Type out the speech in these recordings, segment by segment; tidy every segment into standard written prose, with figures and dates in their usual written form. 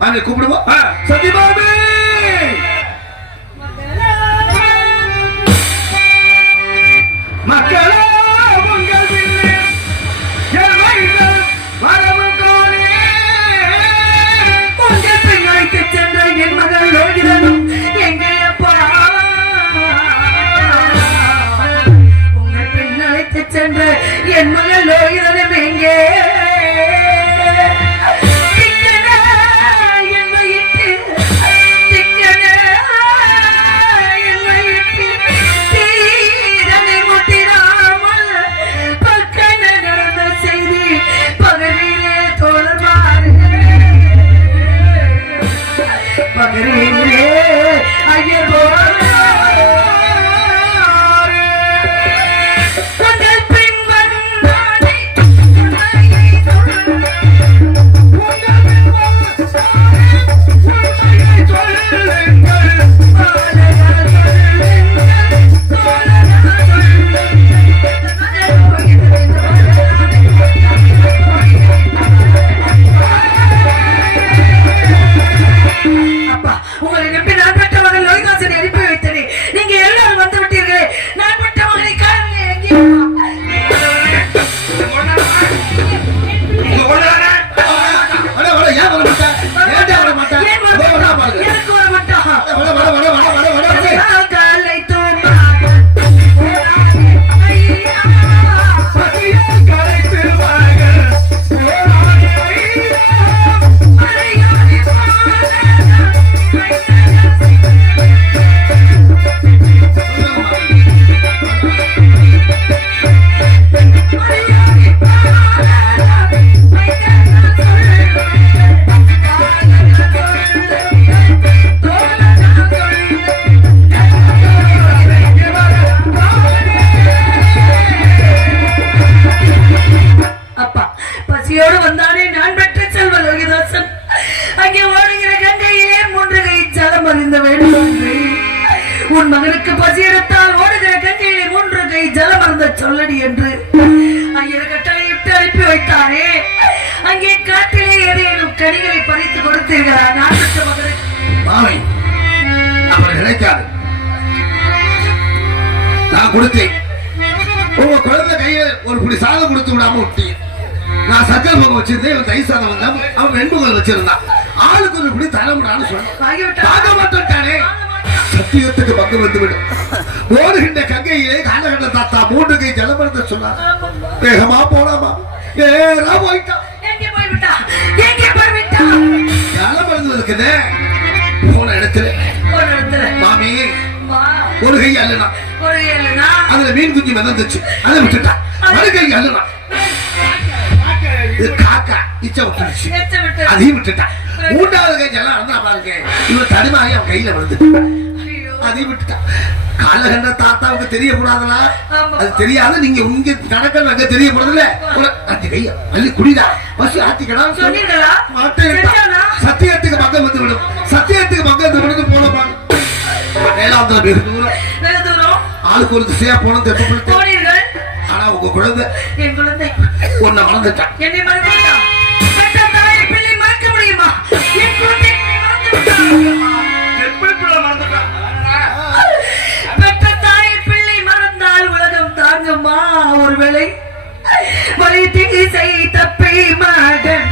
வாங்க கூப்பிடுவோம். சத்தியபாபு மக்களா உங்கள் பிள்ளை வரவுகாலே உங்கள் பிள்ளைக்கு சென்ற என் மகள் லோகிதனும் எங்கேயப்பா உங்கள் பிள்ளைக்கு சென்ற என் மகள் லோகிதனும் எங்கே உன் மகனுக்கு பசி எடுத்தால் ஓடுகிற கங்கையிலே 3 கை ஜலம் அருந்த சொல்லடி என்று ஐயர் கட்டளையிட்டு அனுப்பி வைத்தானே. அங்கே காட்டிலே ஏதேனும் கனிகளை பறித்து கொடுத்தீர்களா? நான் பெற்ற மகனுக்கு மாமை அவர் நினைக்காது. நான் கொடுத்தேன். உங்க குழந்தை கையில ஒரு புடி சாதம் கொடுத்து விடாம விட்டி. நான் சக்கரை பொங்கல் வச்சிருந்தேன், தயிர் சாதம் வந்தா அவன் வெண்பொங்கல் வச்சிருந்தான். ஆளுக்கு ஒரு புடி தலைமுடான்னு சொன்னானே. சத்தியத்துக்கு பங்கு வந்துவிடும். ஓடுகின்ற கங்கையிலே காலகட்ட தாத்தா 3 கை ஜலமருந்த சொன்னார். வேகமா போலாமா? ஏறா போயிட்டான். ஜலமருந்து இருக்குதே போன இடத்துல மாமி ஒரு கை அல்லனா அதுல மீன் குஞ்சு மிதந்துச்சு, அதை விட்டுட்டான். மறு கை அல்லனா காக்கா இச்ச விட்டுருச்சு, அதையும் விட்டுட்டான். 3வது கை ஜலம் இருந்தா பாருங்க, இவன் தடுமாறி அவன் கையில வந்து அதையும் விட்டுட்டான். காலகண்ட தாத்தாவுக்கு தெரியக்கூடாதுல, அது தெரியாது. நீங்க உங்க கணக்கல் அங்க தெரியக்கூடாதுல்ல. 5 கைய அள்ளி குடிடா பசி ஆத்திக்கலாம். சத்தியத்துக்கு பக்கம் வந்து விடும். சத்தியத்துக்கு பக்கம் வந்து போனப்பா வேளாந்தல வெகு தூரம் ஆளுக்கு ஒரு திசையா போன தெப்ப. ஆனா உங்க குழந்தை என் குழந்தை உன்னை மறந்துட்டான். என்னை மறந்துட்டான். பிள்ளை மறக்க முடியுமா? என் குழந்தை தாங்கம்மா. ஒருவேளை வழி திசை தப்பை மகன்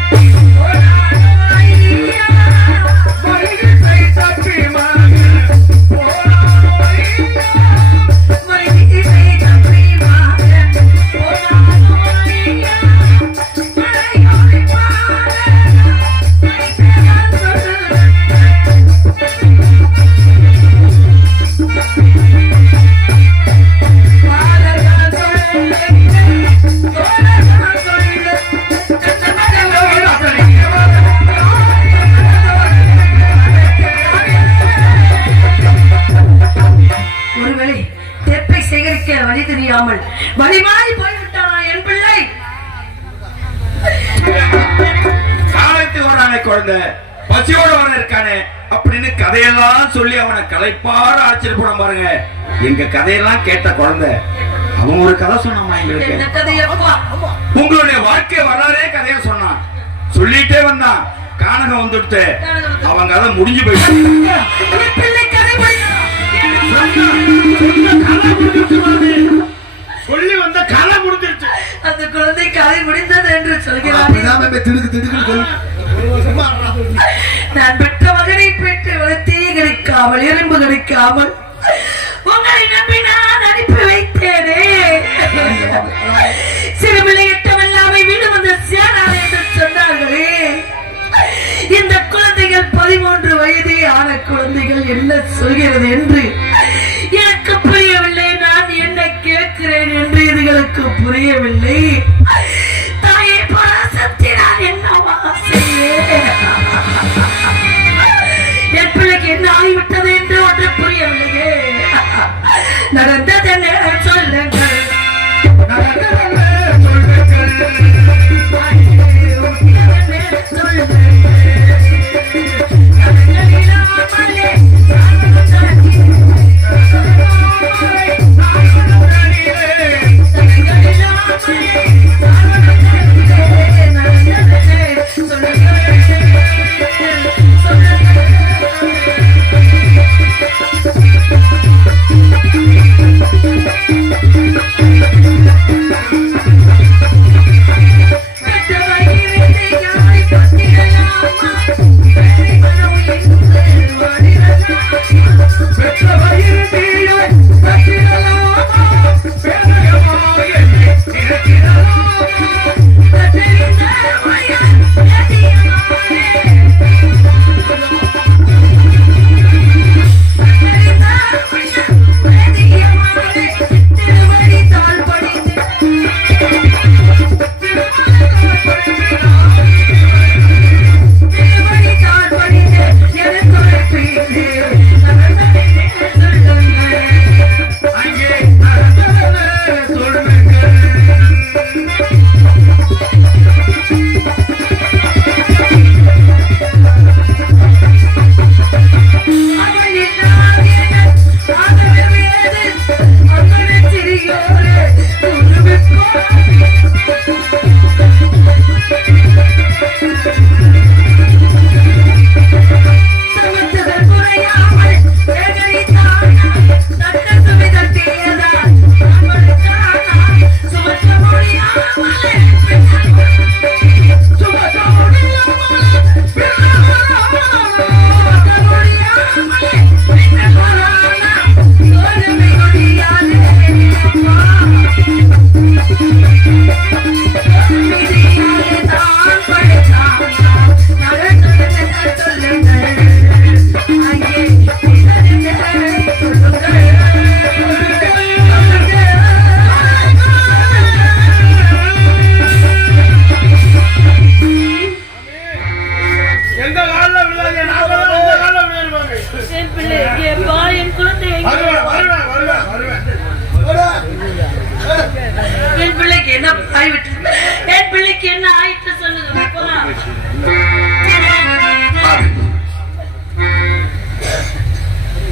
வழி தெரியாமல் வழிமாறி போய்விட்டானா என் பிள்ளை? காலத்து வரானே குழந்தை, பசியோடு வர இருக்கானே அப்படின்னு கதையெல்லாம் சொல்லி அவனை களைப்பாட ஆச்சரியப்பட பாருங்க. எங்க கதையெல்லாம் கேட்ட குழந்தை அவன் ஒரு கதை சொன்னாமா எங்களுக்கு. உங்களுடைய வாழ்க்கை வரலாறே கதையை சொன்னான். சொல்லிட்டே வந்தான். கானகம் வந்துடுத்து அவங்க அதை முடிஞ்சு போயிட்டு என் பிள்ளை கதை முடியும். சொல்லி வந்த கதை முடிஞ்சிருச்சு. அந்த குழந்தை கதை முடிந்தது என்று சொல்கிறார். அப்படிதான் மேம் திடுக்கு திடுக்குன்னு சொல்லு. நான் பெற்ற மகனை பெற்று வளர்த்தே கிடைக்காமல் எறும்பு கிடைக்காமல் உங்களை நம்பி நான் அனுப்பி வைத்தேனே. சிறுபிள்ளை எட்டமில்லாமை வீடு வந்து சேராது என்று சொன்னார்களே. இந்த குழந்தைகள் 13 வயதே ஆன குழந்தைகள் என்ன சொல்கிறது என்று எனக்கு புரியவில்லை. நான் என்ன கேட்கிறேன் என்று இதுகளுக்கு புரியவில்லை. தாயே பராசக்தி, நான் என்னவா செய்வேன்? என் பிள்ளைக்கு என்ன ஆகிவிட்டது என்று ஒன்று புரியவில்லையே. நடந்ததென்ன சொல்லுங்கள்.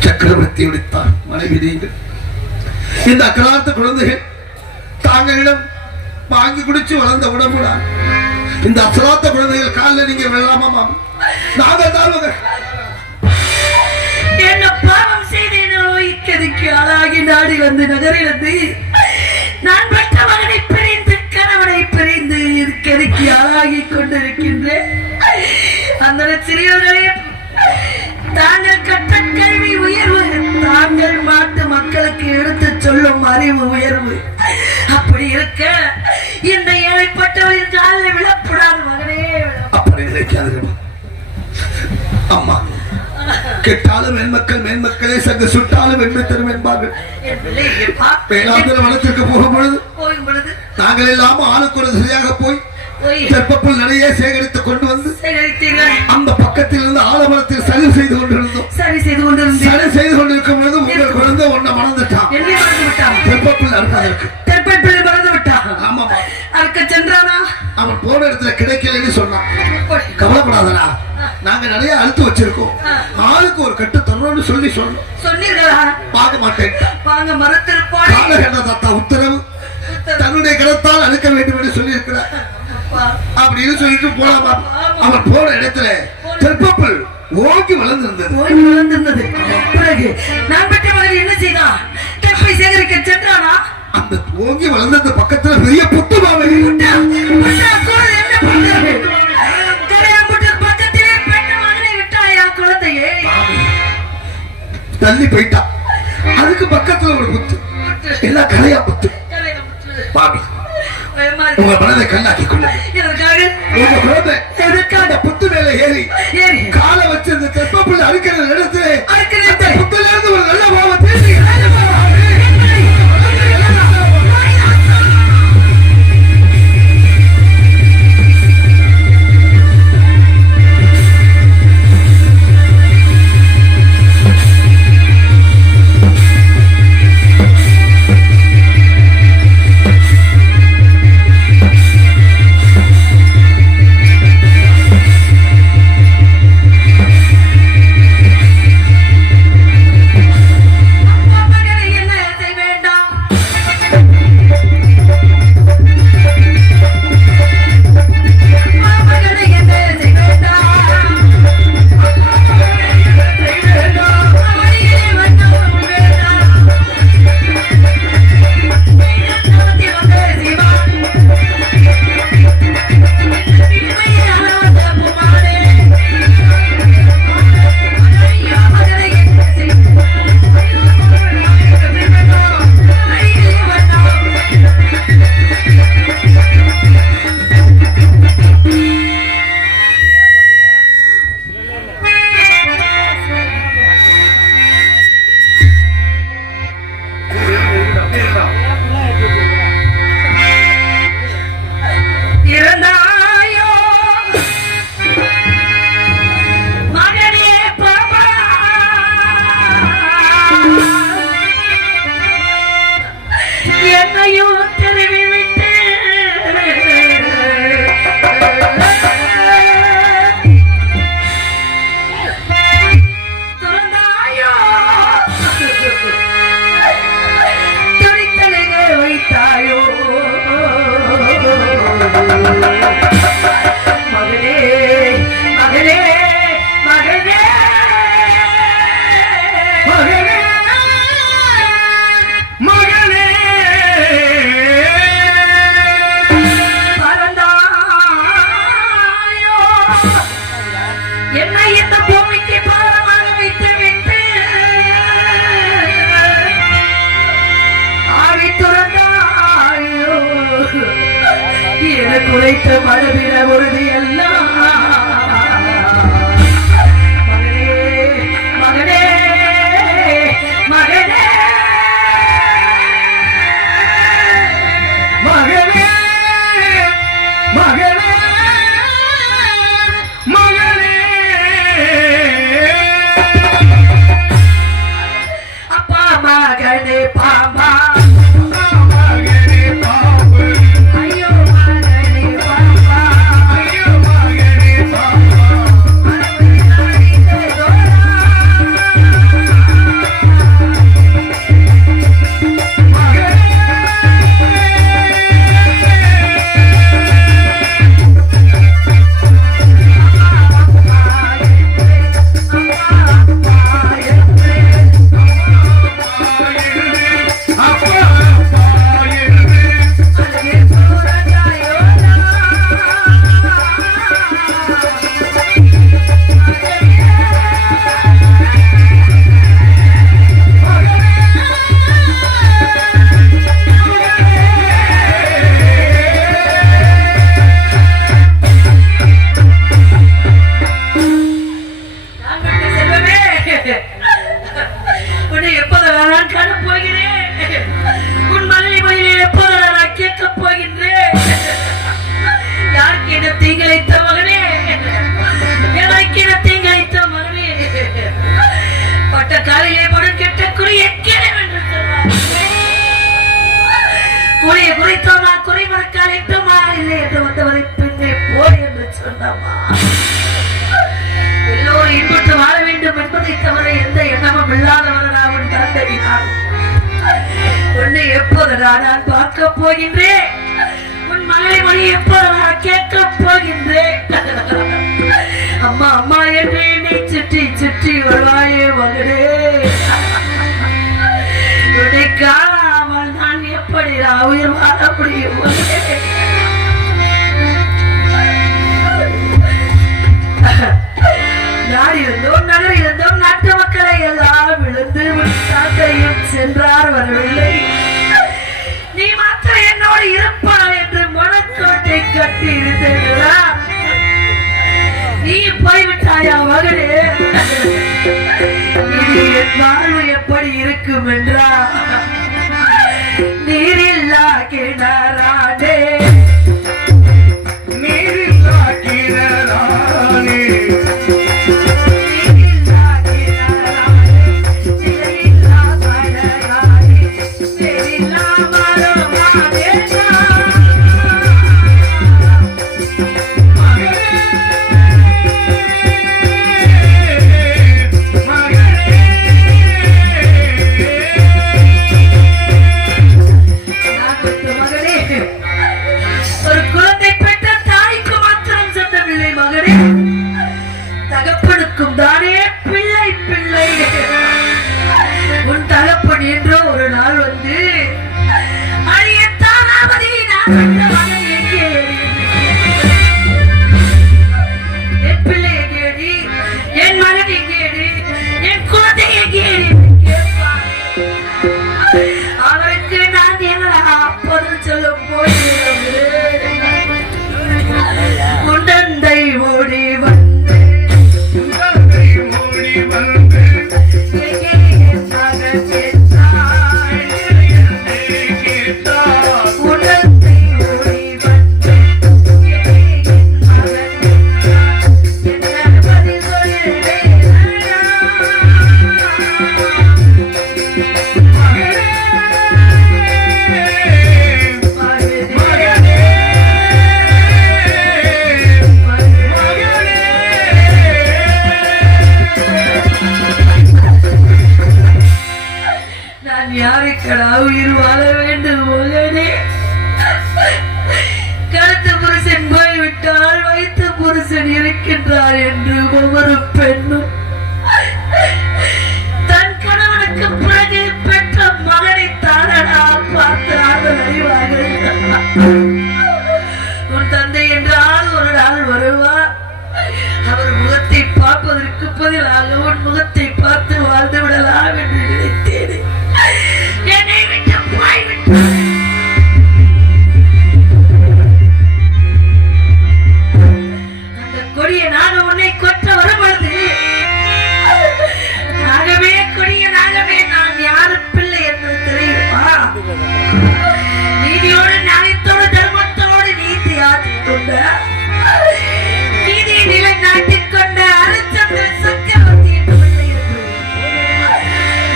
சக்கரவர்த்தி விடுத்தார் மனைவி நீங்கள். இந்த அக்கலாத்த குழந்தைகள் தாங்களிடம் வாங்கி குடிச்சு வளர்ந்த உடம்புடா. இந்த அசலாத்த குழந்தைகள் காலில் நீங்க வெள்ளாமா நாங்கள் தாழ்வுங்க. என்ன பாவம் செய்தேனோ இக்கதிக்கு ஆளாகி நாடி வந்து நகரிலிருந்து நான் பெற்ற மகனை பிரிந்து கணவனை பிரிந்து இக்கதிக்கு ஆளாகி கொண்டிருக்கின்றேன். அந்த சிறியவர்களே, தாங்கள் கற்ற கல்வி உயர்வு, தாங்கள் மாட்டு மக்களுக்கு எடுத்து சொல்லும் அறிவு உயர்வு. அப்படி இருக்க இந்த ஏழைப்பட்டவரின் காலில் விழப்படாது மகனே. அப்படி நினைக்காது அம்மா. கெட்டாலும் மென்மக்கள் மென்மக்களே சங்கு சுட்டாலும் வென்று தரும் என்பார்கள். வேளாந்தர வனத்திற்கு போகும் பொழுது நாங்கள் எல்லாம் ஆளுக்கு ஒரு சரியாக போய் தெப்பப்புல் நிறைய சேகரித்துக் கொண்டு வந்து அந்த பக்கத்தில் இருந்து ஆலமரத்தில் சரி செய்து கொண்டிருந்தோம். சரி செய்து கொண்டிருக்கும் பொழுது உங்கள் குழந்தை ஒன்ன மறந்துட்டான். தெப்பப்புல் அறுப்பதற்கு மறந்து விட்டான். ஆமா, அறுக்க சென்றானா? அவன் போன இடத்துல கிடைக்கலன்னு சொன்னான். கவலைப்படாதடா, நாங்க நிறைய அழுத்து வச்சிருக்கோம், ஆளுக்கு ஒரு கட்டு தரோன்னு சொல்லி சொன்னீர்களா? பார்க்க மாட்டேன். வாங்க மரத்திருப்பான். தாத்தா உத்தரவு தன்னுடைய கரத்தால் அழுக்க வேண்டும் என்று சொல்லி இருக்கிறார். அப்படின்னு சொல்லிட்டு போலாமா. அவன் போன இடத்துல தெப்பப்புல் ஓங்கி வளர்ந்திருந்தது. பிறகு நான் பெற்ற மகன் என்ன செய்தான்? தெப்பை சேகரிக்க சென்றானா? அந்த ஓங்கி வளர்ந்த பக்கத்துல பெரிய புத்து பாவை பக்கத்திலே பெற்ற மகனை விட்டாயா குழந்தையே? தள்ளி போயிட்டா. அதுக்கு பக்கத்துல ஒரு புத்து, எல்லாம் கலையா புத்து. பாபி உங்க மனதை கண்ணாக்கி கொள்ளுங்க. உங்க குழந்தை அந்த புத்து மேல ஏறி காலை வச்சு அந்த தெப்பப்புள்ள அறுக்கிற இடத்துல புத்துல இருந்து ஒரு நல்ல பாவம் தேடி குறைத்த மனதில உறுதி எல்லாம் மகனே மகனே மகனே மகனே மகனே மகனே அப்பா மகனே பாம்பா எல்லோரும் இன்புற்று வாழ வேண்டும் என்பதை தவிர எந்த எண்ணமும் இல்லாதவன் தந்தையினார் உன்னை எப்போது நான் பார்க்க போகின்றேன். உன் உன் மகளை மொழி எப்போ நான் கேட்க போகின்றேன். அம்மா அம்மா என்று என்னை சுற்றி சுற்றி வருவாயே மகனே. உன்னை காணாமல் நான் எப்படி உயிர் வாழ முடியும்? நாடு இருந்தோம் நகர் இருந்தோம் நாட்டு மக்களை எல்லாம் விழுந்து தாத்தையும் சென்றார் வரவில்லை. நீ மாத்திரம் என்னோடு இருப்பாய் என்று மனக்கோட்டை கட்டி இருந்தீர்களா? நீ போய்விட்டாயா மகளே? இனி என் வாழ்வு எப்படி இருக்கும் என்றா? நீரில்லா கிணறானே, நீரில்லா கிணறானே, தானே பிள்ளை பிள்ளை. உன் தகப்பன் என்றோ ஒரு நாள் வந்து அழியத்தானாவதி என் பிள்ளை எங்கேடி, என் மகன் எங்கேடி, என் குழந்தை எங்கேடி கேட்பார். அவருக்கு நான் என்ன பதில் சொல்ல போகிறேன். உண்டந்தை ஓடி யாருக்கடா உயிர் வாழ வேண்டும் மகனே? கருத்து புருஷன் போய்விட்டால் வைத்த புருஷன் இருக்கின்றார் என்று ஒவ்வொரு பெண்ணும் தன் கணவனுக்கு பிறகு பெற்ற மகனை தானடா பார்த்தார்கள் அறிவார்கள். உன் தந்தை என்றால் ஒரு நாள் வருவார். அவர் முகத்தை பார்ப்பதற்கு பதிலாக உன் முகத்தை பார்த்து வாழ்ந்து விடலாம் என்று நினைத்தேன். என்னை விட்டு போய்விட்டார். அந்த கொடிய நாக உன்னை கொற்ற வரும்பொழுது நாகமே கொடிய நாகமே நான் யாரு பிள்ளை என்பது தெரியுமா? நீதியோடு நியாயத்தோடு தர்மத்தோடு நீதி ஆற்றிக் கொண்ட நீதியை நிலைநாட்டிக் கொண்ட அரிச்சந்திர சக்கரவர்த்தி என்று பிள்ளை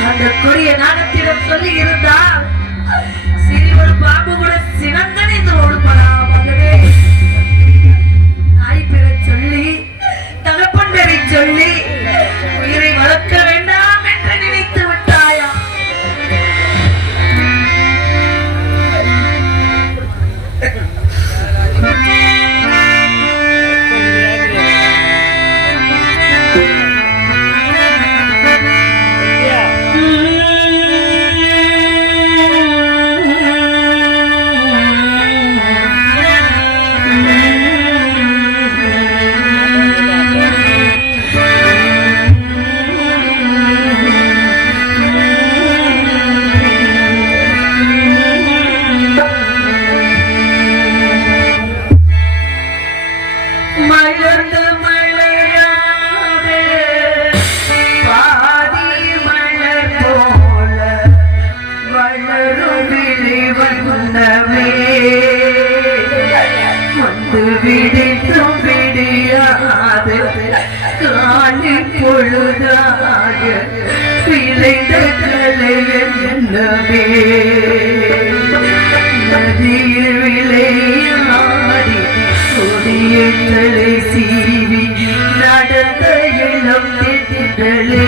அந்த கொடிய நாகத்திடம் சொல்லி இருந்தால் சிறியொரு பாம்பு கூட சினந்தனிந்து ஓடுபடா மகனே. நாய் பெற சொல்லி தகப்பன் பெறை சொல்லி உயிரை வளர்க்க வேண்டாம் என்று நினைத்து விட்டாயா? பொழுதாக விளைந்த கலை என்னவே நதியில் விளையாடி கொடியங்களை சீவி நடந்த இளம் திட்டலே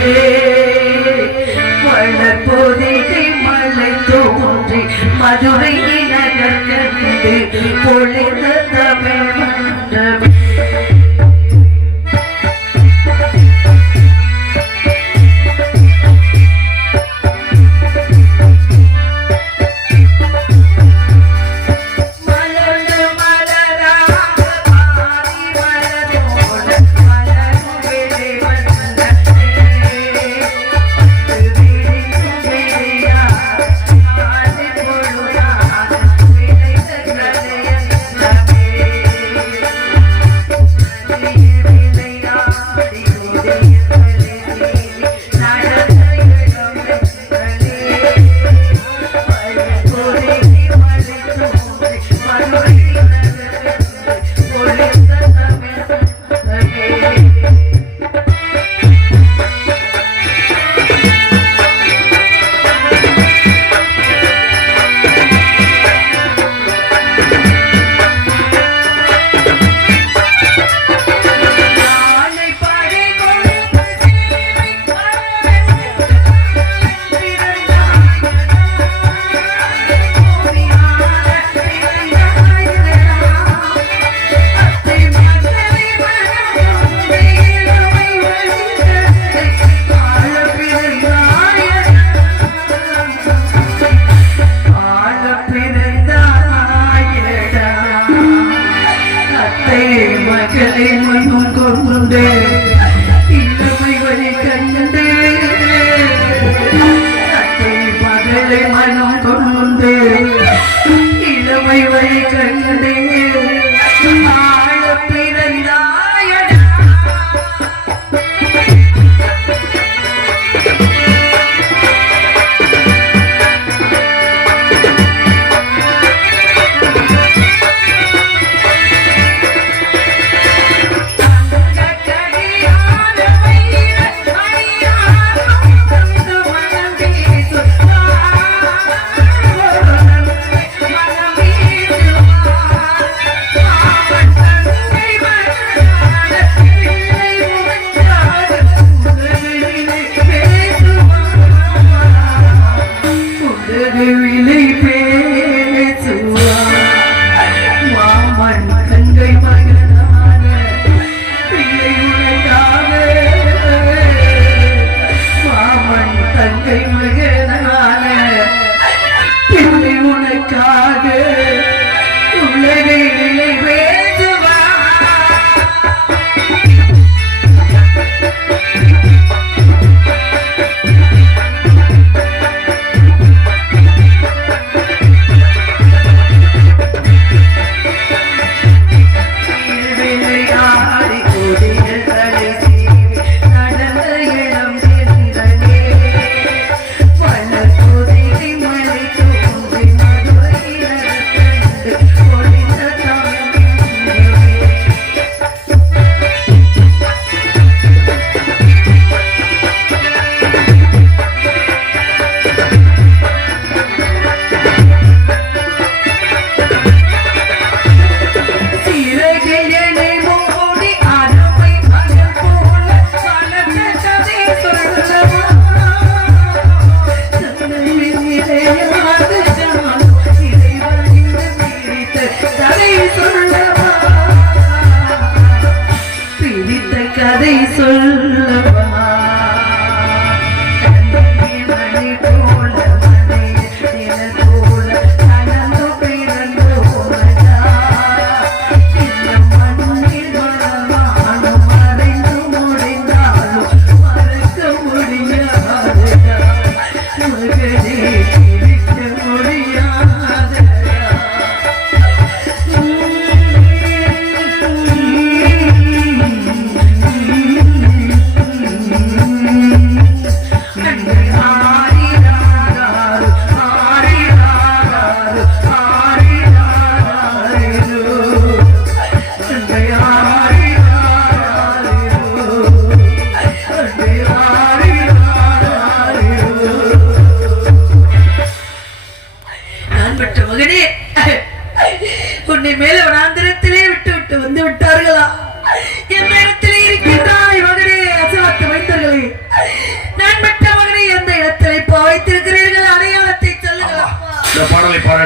வளர்போதிகை மலை தோன்றி மதுரை நகர் கண்டு பொழு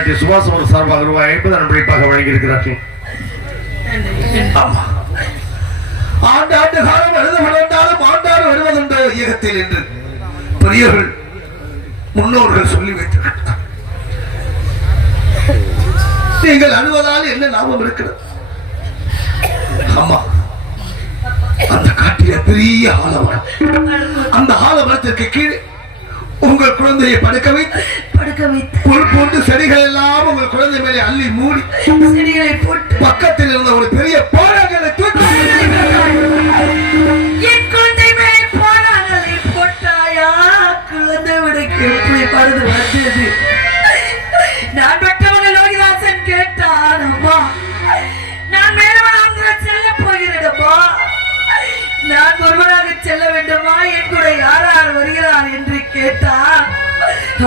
தொலைக்காட்சி சுபாஷ் ஒரு சார்பாக ரூபாய் 50 நன்றிப்பாக வழங்கியிருக்கிறார்கள். ஆமா, ஆண்டு ஆண்டு காலம் எழுத வளர்ந்தாலும் ஆண்டாடு வருவதுண்டோ இயக்கத்தில் என்று பெரியவர்கள் முன்னோர்கள் சொல்லி வைத்திருக்கிறார். நீங்கள் அழுவதால் என்ன லாபம் இருக்கிறது? அம்மா, அந்த காட்டில பெரிய ஆலமரம், அந்த ஆலமரத்திற்கு கீழே உங்கள் குழந்தையை படுக்க வைத்து புல் போட்டு செடிகள் எல்லாம் உங்கள் குழந்தை மேலே அள்ளி மூடி செடிகளை போட்டு பக்கத்தில் இருந்த ஒரு பெரிய போராட்டங்களை தூக்கி என் குழந்தை மேல் போராடலை போட்டாயா? குழந்தை விடக்கு எப்படி படுது வந்தது? நான் மற்றவங்க லோகிதாசன் கேட்டான். அம்மா, நான் மேலவனாக செல்ல போகிறேனப்பா, நான் ஒருவராக செல்ல வேண்டுமா, என் கூட யார் யார் வருகிறார் என்று கேட்டார்.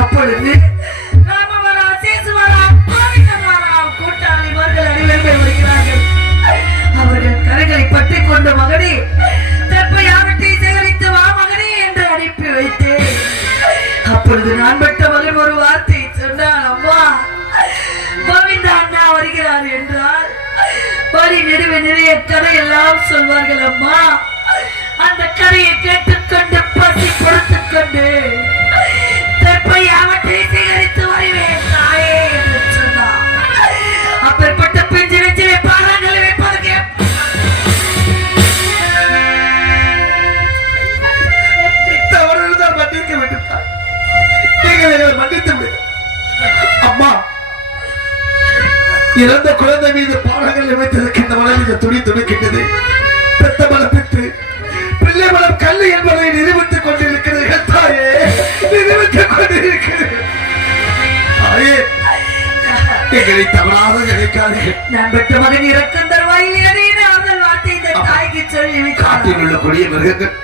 அப்பொழுது ராமவரா, சேசுவரா, பாவிகமாரா கூட்டாளிமார்கள் அனைவர்கள் வருகிறார்கள். அவர்கள் கரைகளை பற்றி கொண்ட மகனே, தற்பையாவற்றை சேகரித்து வா மகனே என்று அனுப்பி வைத்தேன். அப்பொழுது நான் பட்ட மகன் ஒரு வார்த்தை சொன்னான். அம்மா, கோவிந்தா அண்ணா வருகிறார் என்றால் வரி நெடுவே நிறைய கதை எல்லாம் சொல்வார்கள். அம்மா, அந்த கதையை கேட்டுக்கொண்டு பசி பொறுத்துக் கொண்டு தற்பையாவற்றை சேகரித்து வருவேன் தாயே என்று சொன்னார். அப்பேற்பட்ட பெஞ்சிலே பாறாங்களை வைப்பதற்கு தவறுதான் மன்னிக்க வேண்டும். நீங்கள் எங்களை மன்னித்து விடுங்கள். அம்மா, இறந்த குழந்தை மீது பாடங்களை வைத்திருக்கின்ற மனம் இந்த துணி துணிக்கின்றது. பெத்த மனம் பித்து, பிள்ளை மனம் கல்லு என்பதை நிரூபித்துக் கொண்டிருக்கிறீர்கள் தாயே, நிரூபித்துக் கொண்டிருக்கிறீர்கள் தாயே. எங்களை தவறாக நினைக்காதீர்கள். நான் பெற்ற மகன் இறக்கும் தருவாயில் அவர்கள் வார்த்தை இந்த தாய்க்கு சொல்லி காட்டில் உள்ள கொடிய மிருகங்கள்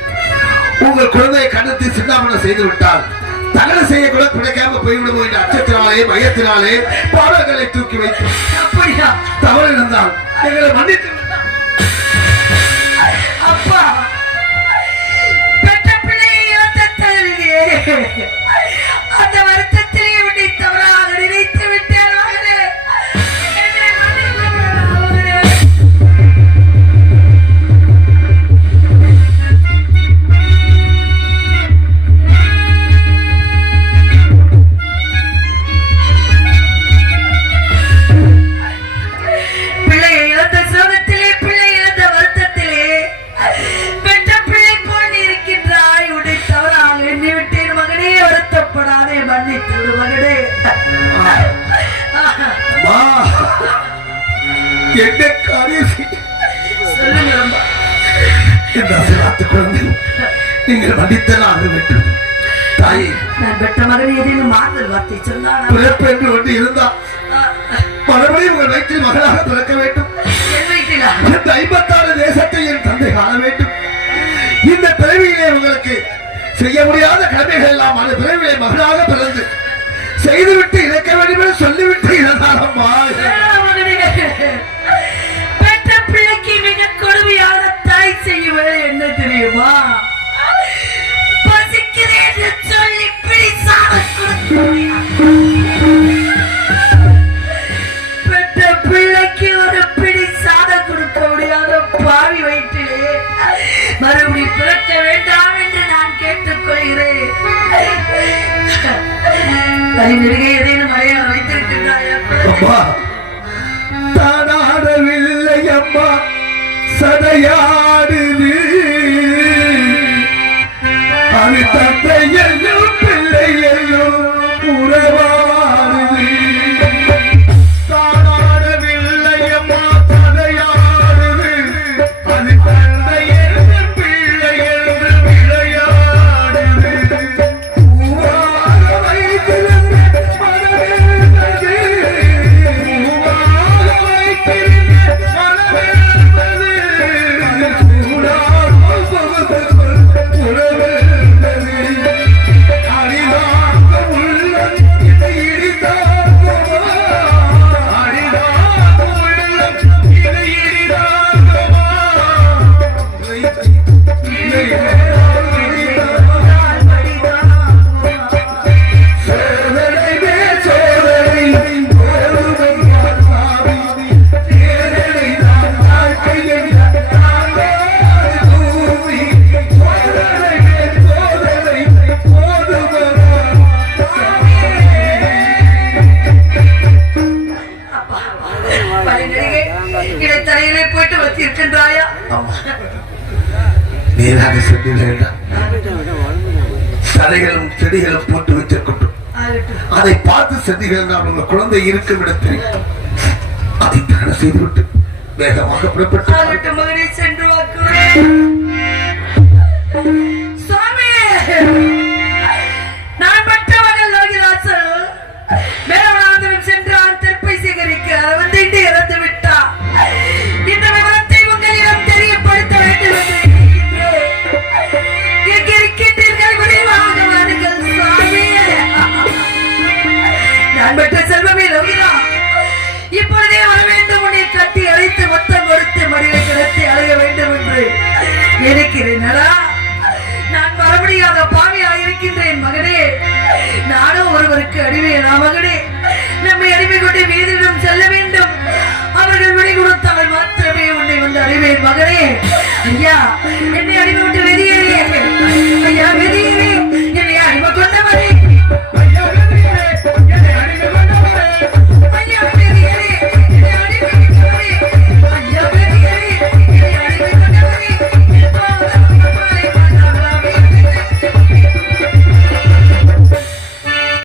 உங்கள் குழந்தையை கண்டத்தை சின்னாமணம் செய்து விட்டால் தகன செய்ய கூட கிடைக்காம போய்விடுமோ என்ற அச்சத்தினாலே பயத்தினாலே பாடங்களை தூக்கி வைத்து அப்படியா தவறு இருந்தால் எங்களை மன்னித்து அப்பா, பெற்ற பிள்ளையை இழந்ததிலே அந்த வருத்தத்திலே உன்னை தவறாக நினைத்து விட்டேன் மகனே. என்னை மன்னித்து விடு மகனே. பிள்ளையை இழந்த சோகத்திலே, பிள்ளை இழந்த வருத்தத்திலே பெற்ற பிள்ளை போல் இருக்கின்றாய். உன்னை தவறாக எண்ணி விட்டேன் மகனே, வருத்தப்படாதே, மன்னித்து விடு மகனே. அம்மா, என்ன காரியம் சொல்லுங்க அம்மா. இந்த அசலாத்து குழந்தை நீங்கள் மன்னித்தலாம் ஆக வேண்டும் தாயே. நான் பெற்ற மகனை ஏதேனும் மாறுதல் வார்த்தை சொன்னானா? பிறப்பு என்று ஒன்று இருந்தால் மறுபடியும் உங்கள் வயிற்றில் மகளாக பிறக்க வேண்டும். என் வயிற்றிலா? இந்த 56 தேசத்தை என் தந்தை காண வேண்டும். இந்த பிறவியிலே உங்களுக்கு செய்ய முடியாத கடமைகள் எல்லாம் அந்த பிறவியிலே மகளாக பிறந்து செய்துவிட்டு இழக்க வேண்டும் என்று சொல்லிவிட்டு இழந்தாரம்மா. பெற்ற பிள்ளைக்கு மிக கொடுமையான தாய் செய்வது என்ன தெரியுமா? பசிக்கிறேன் என்று சொல்லி பிடி சாதம் கொடுத்து பெற்ற பிள்ளைக்கு ஒரு பிடி சாதம் கொடுக்க முடியாத பாவி வயிற்றிலே மறுபடியும் பிறக்க வேண்டாம் என்று நான் கேட்டுக்கொள்கிறேன். ஏதேனும் அடையாளம் வைத்திருக்கின்றாயா? அம்மா, தானாடவில்லை அம்மா, சதையாடுது. அது தந்தையையும் பிள்ளையையும் உறவாடுது. தானாடவில்லை அம்மா, சதையாடுது. அது தந்தையையும் பிள்ளையையும் விளையாடுது. பூவாக வைத்திருந்த மனவேந்தது, பூவாக வைத்திருந்த மனவேந்தது, சூடாமல் சொகுசுக்குள் உறவேந்தது. நேராக சென்றீர்கள். தலைகளும் செடிகளும் போட்டு வைத்திருக்கட்டும். அதை பார்த்து சென்றீர்கள். உங்க குழந்தை இருக்கும் இடத்தில் அதை தடை செய்துவிட்டு வேகமாக புறப்பட்டு மகனை சென்று வாக்குறேன். சுவாமி, நான் பெற்ற மகள் லோகிதாசன் மேலவனாந்தரம் சென்றார். தெற்பை சேகரிக்க வந்து இன்று இறந்து விட்டார். இந்த விவரத்தை உங்களிடம் தெரியப்படுத்த வேண்டும் என்று நினைக்கின்றேன். எங்கே இருக்கின்றீர்கள்? விரைவாக வாருங்கள் சுவாமி. நான் பெற்ற செல்வமே லோகிதா, இப்பொழுதே வர வேண்டும். உன்னை கட்டி அழைத்து மொத்தம் கொடுத்து மடியை கிடத்தி அழக வேண்டும் என்று இருக்கிறேனடா. நான் வர முடியாத பாவியாக இருக்கின்றேன் மகனே. நானும் ஒருவருக்கு அடிமையா மகனே. நம்மை அடிமை கொண்டு வீதியிடம் செல்ல வேண்டும். அவர்கள் விடை கொடுத்தால் மாத்திரமே உன்னை வந்து அடைவேன் மகனே. ஐயா, என்னை அடிமை